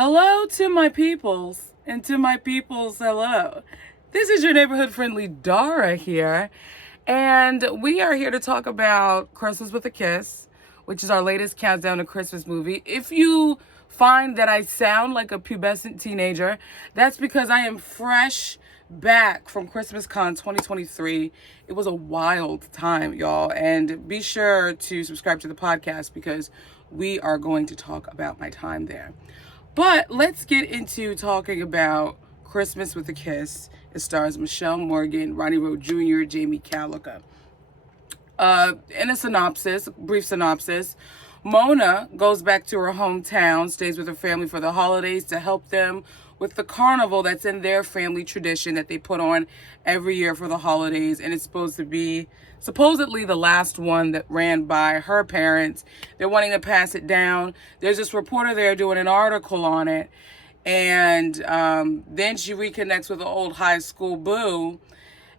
Hello to my peoples, and to my peoples, hello. This is your neighborhood friendly Dara here, and we are here to talk about Christmas with a Kiss, which is our latest countdown to Christmas movie. If you find that I sound like a pubescent teenager, that's because I am fresh back from Christmas Con 2023. It was a wild time, y'all, and be sure to subscribe to the podcast because we are going to talk about my time there. But let's get into talking about Christmas with a Kiss. It stars Michelle Morgan, Ronnie Rowe Jr., Jamie Calica. In a brief synopsis, Mona goes back to her hometown, stays with her family for the holidays to help them with the carnival that's in their family tradition that they put on every year for the holidays. And it's supposed to be supposedly the last one that ran by her parents. They're wanting to pass it down. There's this reporter there doing an article on it. And then she reconnects with an old high school boo.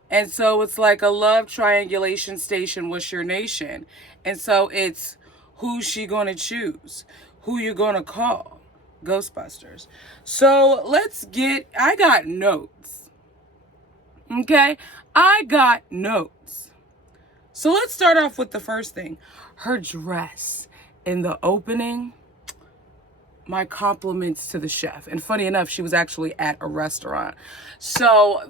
And so it's like a love triangulation station. What's your nation? And so it's who's she gonna choose? Who you gonna call? Ghostbusters. So I got notes. Okay? I got notes. So let's start off with the first thing. Her dress in the opening. My compliments to the chef. And funny enough, she was actually at a restaurant. So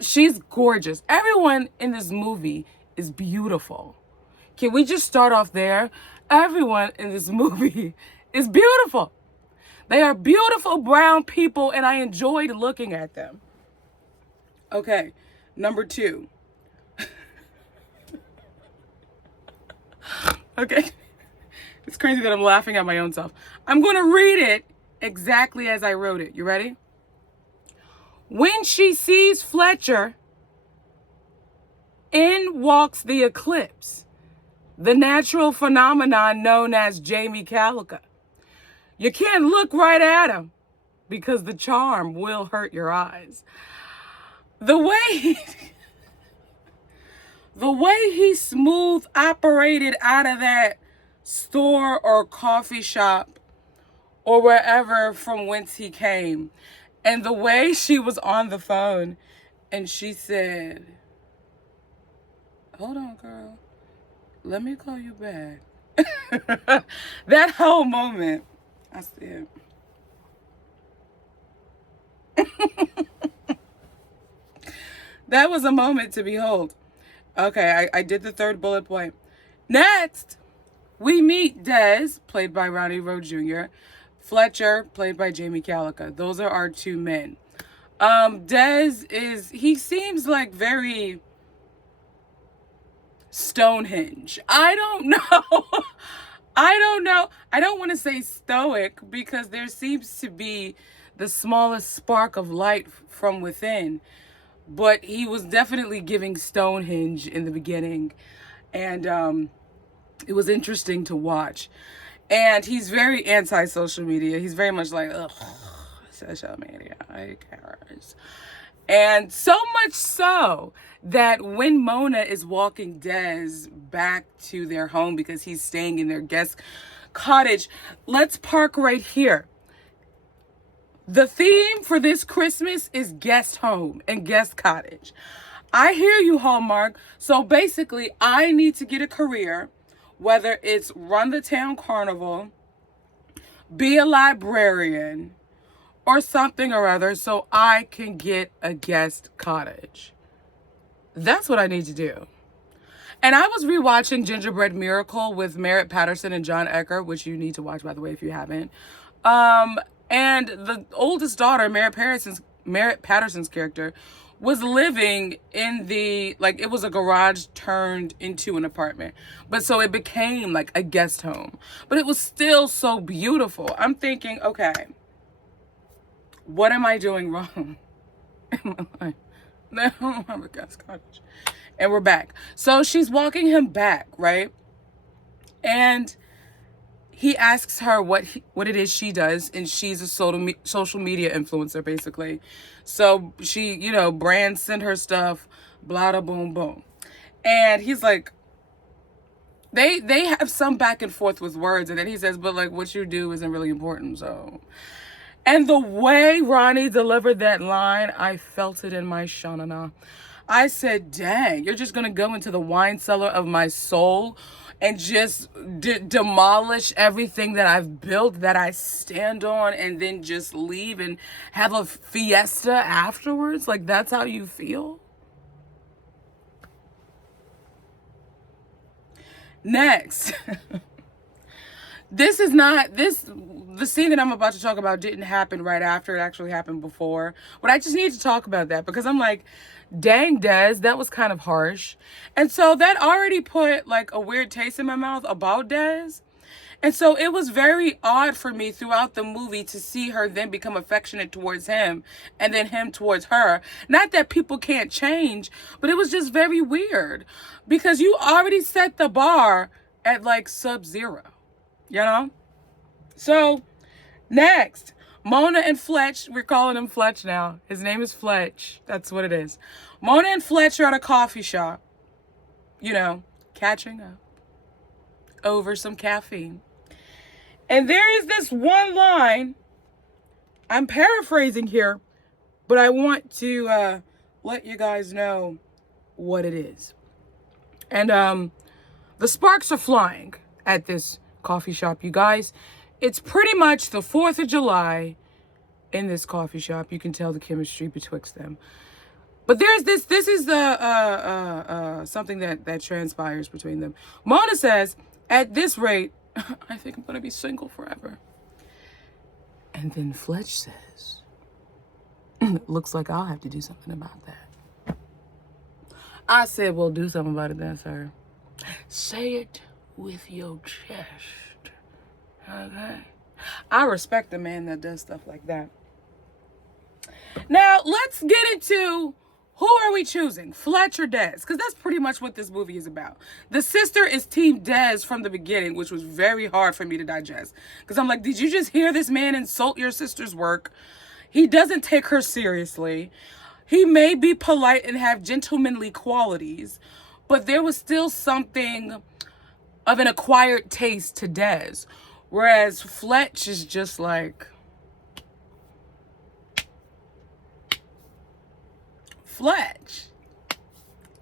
she's gorgeous. Everyone in this movie is beautiful. Can we just start off there? Everyone in this movie is beautiful. They are beautiful brown people, and I enjoyed looking at them. Okay, number 2. Okay. It's crazy that I'm laughing at my own self. I'm going to read it exactly as I wrote it. You ready? When she sees Fletcher, in walks the eclipse, the natural phenomenon known as Jamie Calica. You can't look right at him because the charm will hurt your eyes. The way he smooth operated out of that store or coffee shop or wherever from whence he came, and the way she was on the phone and she said, "Hold on, girl, let me call you back." That whole moment, I said, that was a moment to behold. Okay, I did the third bullet point. Next, we meet Dez, played by Ronnie Rowe Jr., Fletcher, played by Jamie Calica. Those are our 2 men. Dez he seems like very Stonehenge. I don't know. I don't want to say stoic because there seems to be the smallest spark of light from within. But he was definitely giving Stonehenge in the beginning. And it was interesting to watch. And he's very anti-social media. He's very much like, ugh, social media, who cares? And so much so that when Mona is walking Dez back to their home because he's staying in their guest cottage, let's park right here. The theme for this Christmas is guest home and guest cottage. I hear you, Hallmark. So basically, I need to get a career, whether it's run the town carnival, be a librarian, or something or other, so I can get a guest cottage. That's what I need to do. And I was rewatching Gingerbread Miracle with Merritt Patterson and John Ecker, which you need to watch, by the way, if you haven't. And the oldest daughter, Merritt Patterson's character, was living in it was a garage turned into an apartment. But so it became like a guest home. But it was still so beautiful. I'm thinking, okay, what am I doing wrong in my life? I don't have a guest cottage. And we're back. So she's walking him back, right? And he asks her what it is she does, and she's a social media influencer, basically. So she, brands send her stuff, blah, blah, boom, boom. And he's like, they have some back and forth with words, and then he says, but like what you do isn't really important, so. And the way Ronnie delivered that line, I felt it in my shanana. I said, dang, you're just going to go into the wine cellar of my soul and just demolish everything that I've built, that I stand on, and then just leave and have a fiesta afterwards? Like, that's how you feel? Next. The scene that I'm about to talk about didn't happen right after. It actually happened before. But I just need to talk about that because I'm like, dang, Des, that was kind of harsh. And so that already put like a weird taste in my mouth about Des. And so it was very odd for me throughout the movie to see her then become affectionate towards him and then him towards her. Not that people can't change, but it was just very weird because you already set the bar at like sub-zero, you know? So next, Mona and Fletch, we're calling him Fletch now. His name is Fletch. That's what it is. Mona and Fletch are at a coffee shop, you know, catching up over some caffeine. And there is this one line, I'm paraphrasing here, but I want to let you guys know what it is. And the sparks are flying at this coffee shop, you guys. It's pretty much the 4th of July in this coffee shop. You can tell the chemistry betwixt them. But there's this is the something that transpires between them. Mona says, at this rate, I think I'm going to be single forever. And then Fletch says, looks like I'll have to do something about that. I said, well, do something about it then, sir. Say it with your chest. Okay? I respect a man that does stuff like that. Now, let's get into who are we choosing, Fletch or Des? Because that's pretty much what this movie is about. The sister is Team Des from the beginning, which was very hard for me to digest. Because I'm like, did you just hear this man insult your sister's work? He doesn't take her seriously. He may be polite and have gentlemanly qualities, but there was still something of an acquired taste to Des. Whereas Fletch is just like... Fletch,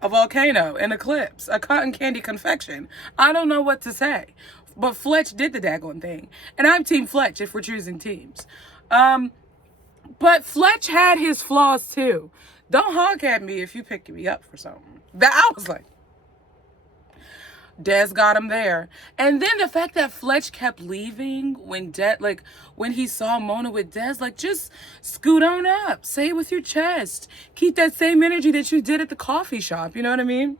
a volcano, an eclipse, a cotton candy confection. I don't know what to say, but Fletch did the daggone thing. And I'm Team Fletch if we're choosing teams. But Fletch had his flaws too. Don't honk at me if you pick me up for something. That I was like, Des got him there. And then the fact that Fletch kept leaving when when he saw Mona with Des, like, just scoot on up. Say it with your chest. Keep that same energy that you did at the coffee shop. You know what I mean?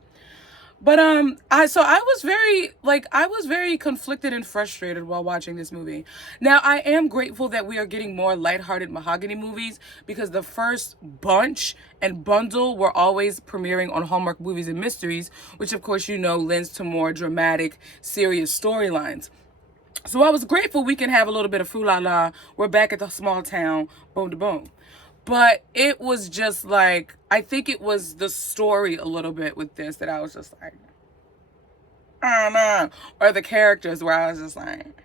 But I was very conflicted and frustrated while watching this movie. Now, I am grateful that we are getting more lighthearted Mahogany movies because the first bunch and bundle were always premiering on Hallmark Movies and Mysteries, which of course you know lends to more dramatic, serious storylines. So I was grateful we can have a little bit of foo-la-la. We're back at the small town, boom to boom. But it was just like, I think it was the story a little bit with this that I was just like, oh no. Or the characters where I was just like,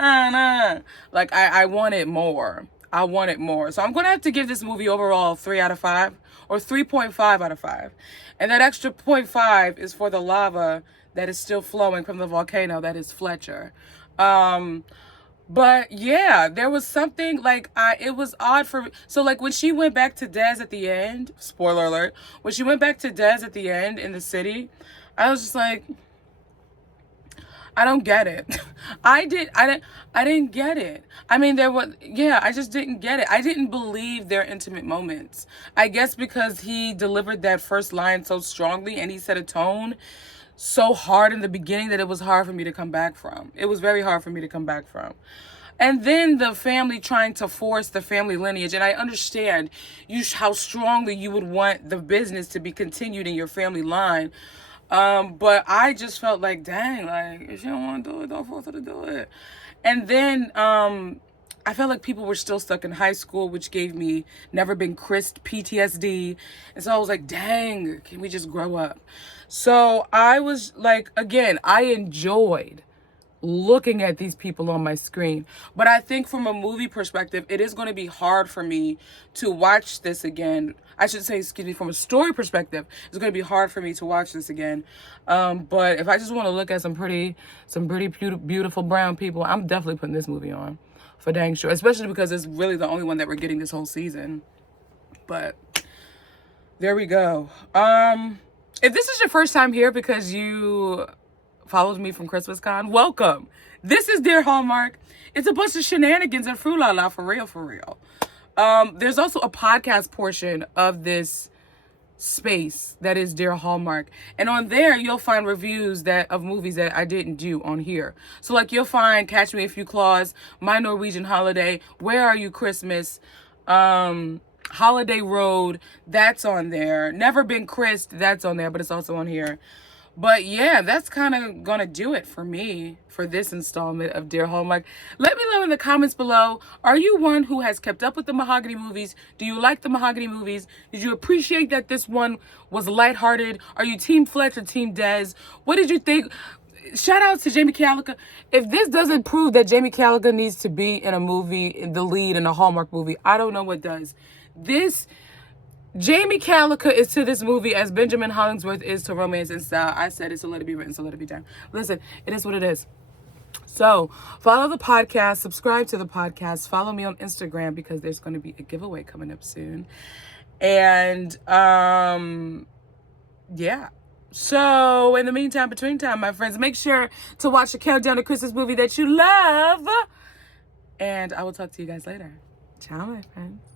oh no. Like, I wanted more. I wanted more. So I'm going to have to give this movie overall 3 out of 5 or 3.5 out of 5. And that extra 0.5 is for the lava that is still flowing from the volcano that is Fletcher. But yeah, there was something like it was odd for me. So like when she went back to Des at the end, spoiler alert, when she went back to Des at the end in the city, I was just like, I don't get it. I didn't get it. I mean, I just didn't get it. I didn't believe their intimate moments. I guess because he delivered that first line so strongly and he set a tone so hard in the beginning that it was hard for me to come back from. It was very hard for me to come back from. And then the family trying to force the family lineage. And I understand how strongly you would want the business to be continued in your family line. But I just felt like, dang, like, if you don't want to do it, don't force her to do it. And then I felt like people were still stuck in high school, which gave me never been kissed PTSD. And so I was like, dang, can we just grow up? So I was like, again, I enjoyed looking at these people on my screen. But I think from a movie perspective, it is going to be hard for me to watch this again. I should say, excuse me, from a story perspective, it's going to be hard for me to watch this again. But if I just want to look at some pretty beautiful brown people, I'm definitely putting this movie on for dang sure, especially because it's really the only one that we're getting this whole season. But there we go. If this is your first time here because you followed me from ChristmasCon, welcome. This is Dear Hallmark. It's a bunch of shenanigans and frou-la-la, for real, for real. There's also a podcast portion of this space that is Dear Hallmark. And on there, you'll find reviews of movies that I didn't do on here. So, like, you'll find Catch Me If You Claus, My Norwegian Holiday, Where Are You Christmas, Holiday Road, that's on there. Never Been Christ, that's on there, but it's also on here. But yeah, that's kind of gonna do it for me for this installment of Dear Hallmark. Let me know in the comments below, are you one who has kept up with the Mahogany movies? Do you like the Mahogany movies? Did you appreciate that this one was lighthearted? Are you Team Fletch or Team Dez? What did you think? Shout out to Jamie Callaghan. If this doesn't prove that Jamie Callaghan needs to be in a movie, in the lead in a Hallmark movie, I don't know what does. Jamie Callaghan is to this movie as Benjamin Hollingsworth is to Romance and Style. I said it, so let it be written, so let it be done. Listen, it is what it is. So, follow the podcast, subscribe to the podcast, follow me on Instagram because there's going to be a giveaway coming up soon. And, yeah. So, in the meantime, between time, my friends, make sure to watch the Countdown to Christmas movie that you love. And I will talk to you guys later. Ciao, my friends.